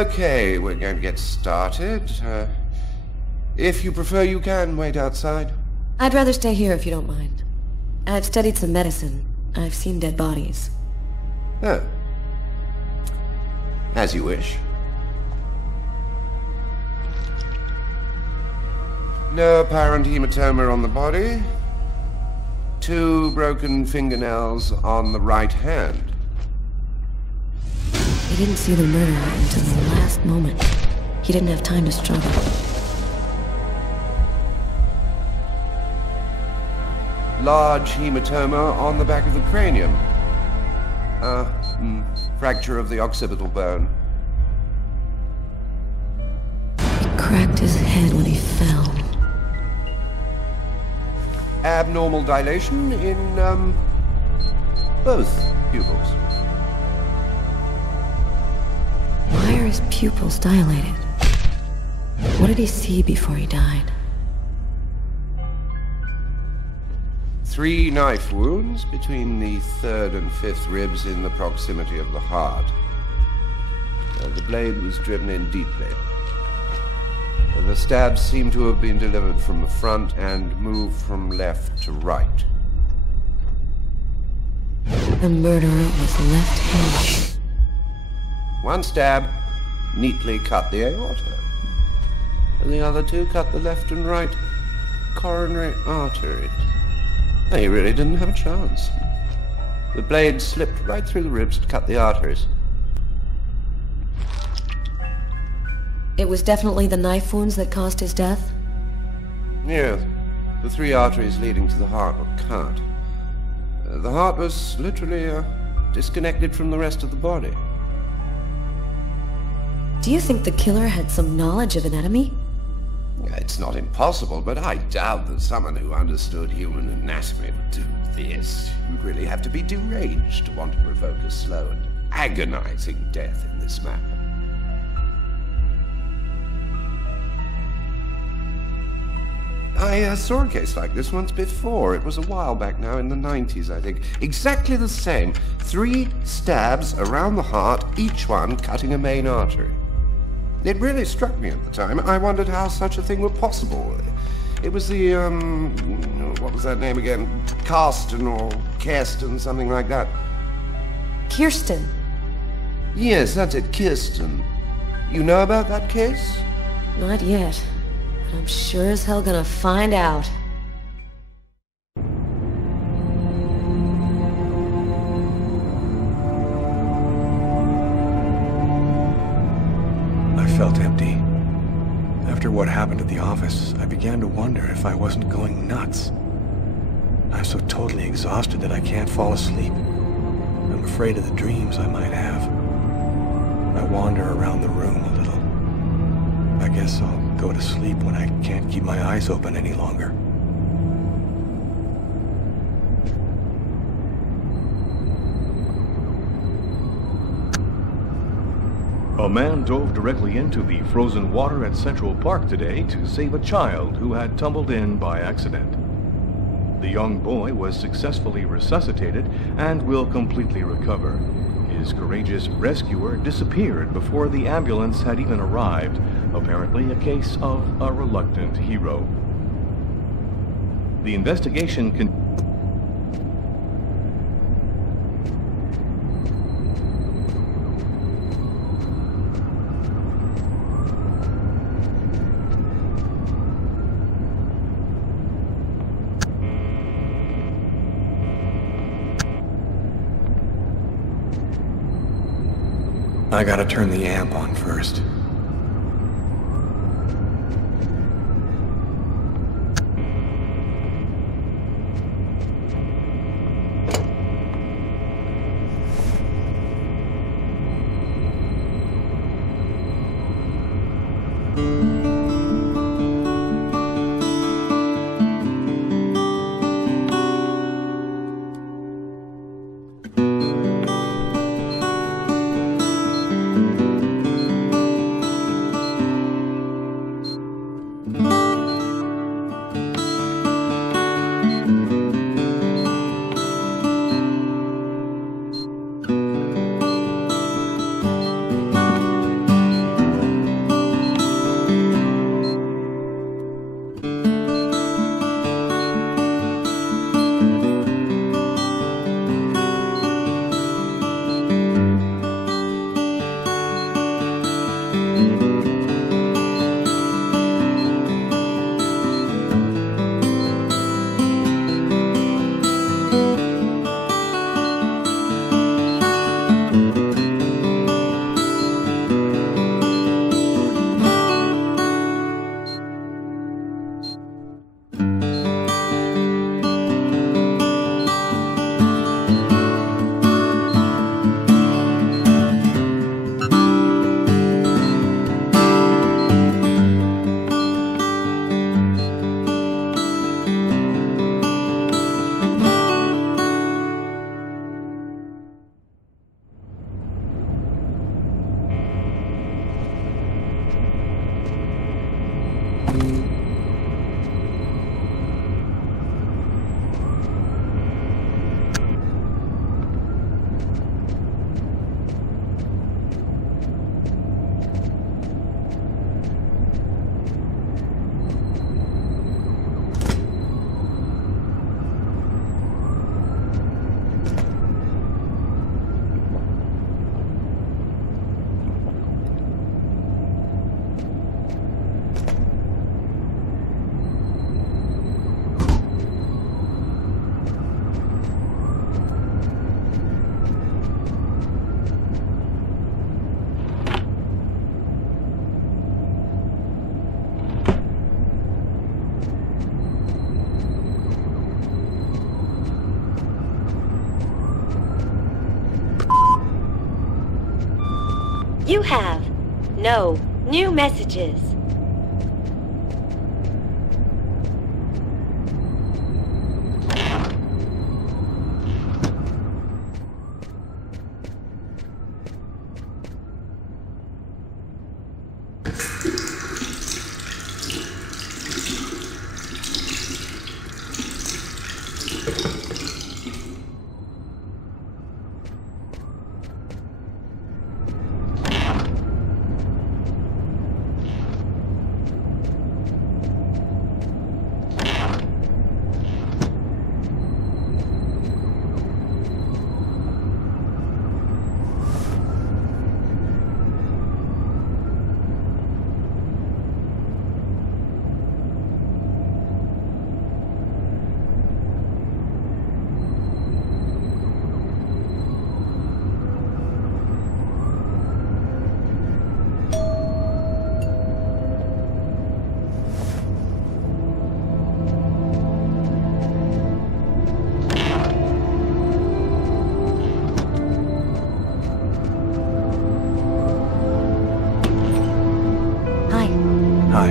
Okay, we're going to get started. If you prefer, you can wait outside. I'd rather stay here if you don't mind. I've studied some medicine. I've seen dead bodies. Oh. As you wish. No apparent hematoma on the body. 2 broken fingernails on the right hand. He didn't see the murderer until the last moment. He didn't have time to struggle. Large hematoma on the back of the cranium. Fracture of the occipital bone. He cracked his head when he fell. Abnormal dilation in, both pupils. Why are his pupils dilated? What did he see before he died? 3 knife wounds between the 3rd and 5th ribs in the proximity of the heart. The blade was driven in deeply. The stabs seem to have been delivered from the front and moved from left to right. The murderer was left-handed. 1 stab neatly cut the aorta. And the other 2 cut the left and right coronary arteries. He really didn't have a chance. The blade slipped right through the ribs to cut the arteries. It was definitely the knife wounds that caused his death? Yes. The 3 arteries leading to the heart were cut. The heart was literally disconnected from the rest of the body. Do you think the killer had some knowledge of anatomy? It's not impossible, but I doubt that someone who understood human anatomy would do this. You'd really have to be deranged to want to provoke a slow and agonizing death in this manner. I saw a case like this once before. It was a while back now, in the 90s, I think. Exactly the same. 3 stabs around the heart, each one cutting a main artery. It really struck me at the time. I wondered how such a thing were possible. It was the, what was that name again? Karsten or Kirsten, something like that. Kirsten? Yes, that's it, Kirsten. You know about that case? Not yet. But I'm sure as hell gonna find out. I felt empty. After what happened at the office, I began to wonder if I wasn't going nuts. I'm so totally exhausted that I can't fall asleep. I'm afraid of the dreams I might have. I wander around the room a little. I guess I'll go to sleep when I can't keep my eyes open any longer. A man dove directly into the frozen water at Central Park today to save a child who had tumbled in by accident. The young boy was successfully resuscitated and will completely recover. His courageous rescuer disappeared before the ambulance had even arrived, apparently a case of a reluctant hero. The investigation continues. I gotta turn the amp on first. have no new messages. Hi.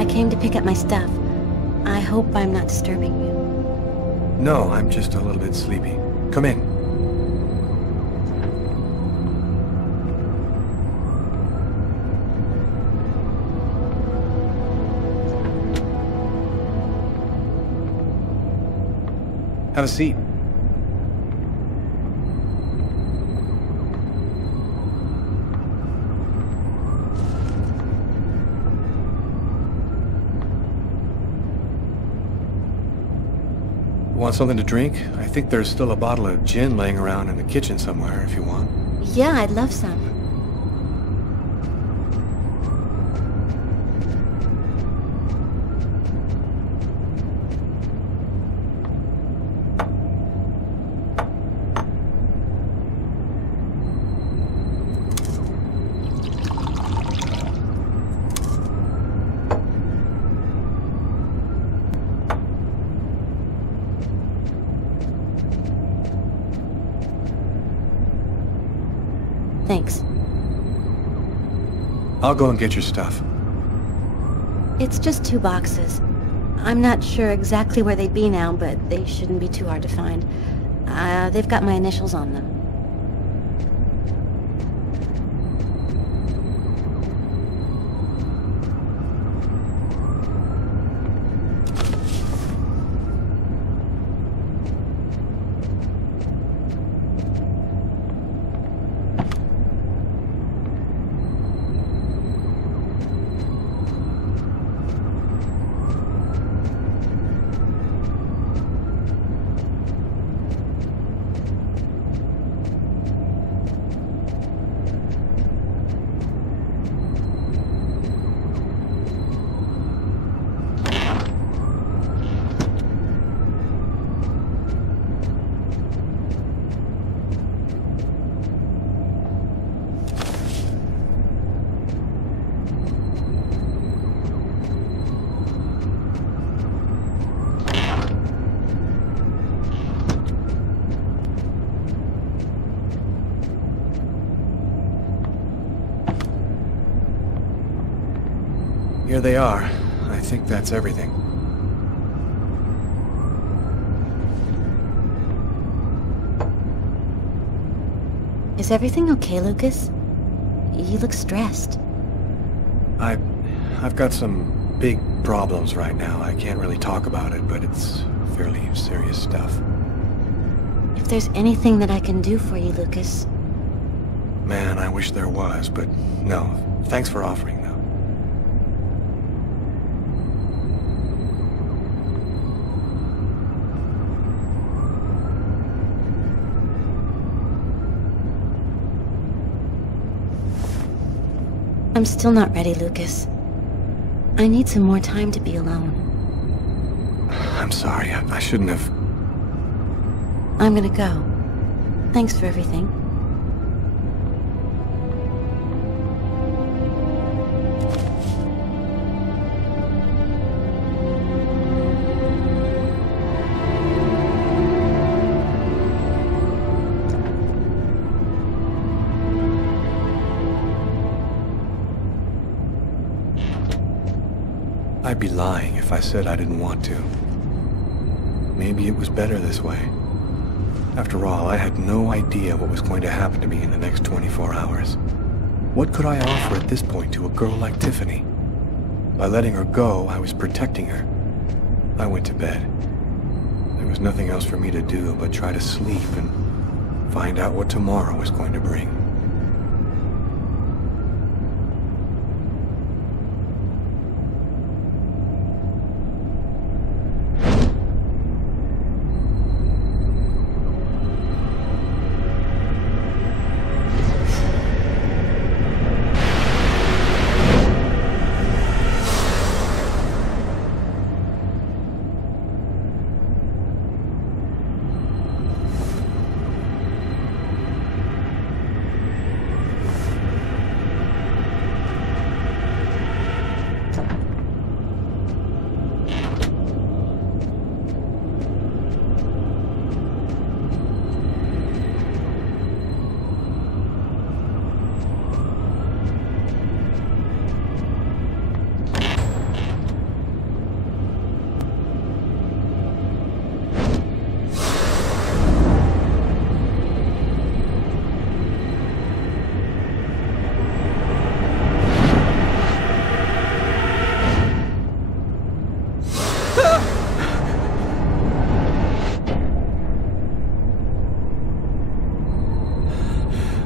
I came to pick up my stuff. I hope I'm not disturbing you. No, I'm just a little bit sleepy. Come in. Have a seat. Want something to drink? I think there's still a bottle of gin laying around in the kitchen somewhere if you want. Yeah, I'd love some. Thanks. I'll go and get your stuff. It's just 2 boxes. I'm not sure exactly where they'd be now, but they shouldn't be too hard to find. They've got my initials on them. Here they are. I think that's everything. Is everything okay, Lucas? You look stressed. I've got some big problems right now. I can't really talk about it, but it's fairly serious stuff. If there's anything that I can do for you, Lucas. Man, I wish there was, but no. Thanks for offering, though. I'm still not ready, Lucas. I need some more time to be alone. I'm sorry. I shouldn't have... I'm gonna go. Thanks for everything. I'd be lying if I said I didn't want to. Maybe it was better this way. After all, I had no idea what was going to happen to me in the next 24 hours. What could I offer at this point to a girl like Tiffany? By letting her go, I was protecting her. I went to bed. There was nothing else for me to do but try to sleep and find out what tomorrow was going to bring.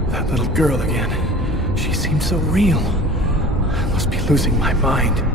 That little girl again. She seemed so real. I must be losing my mind.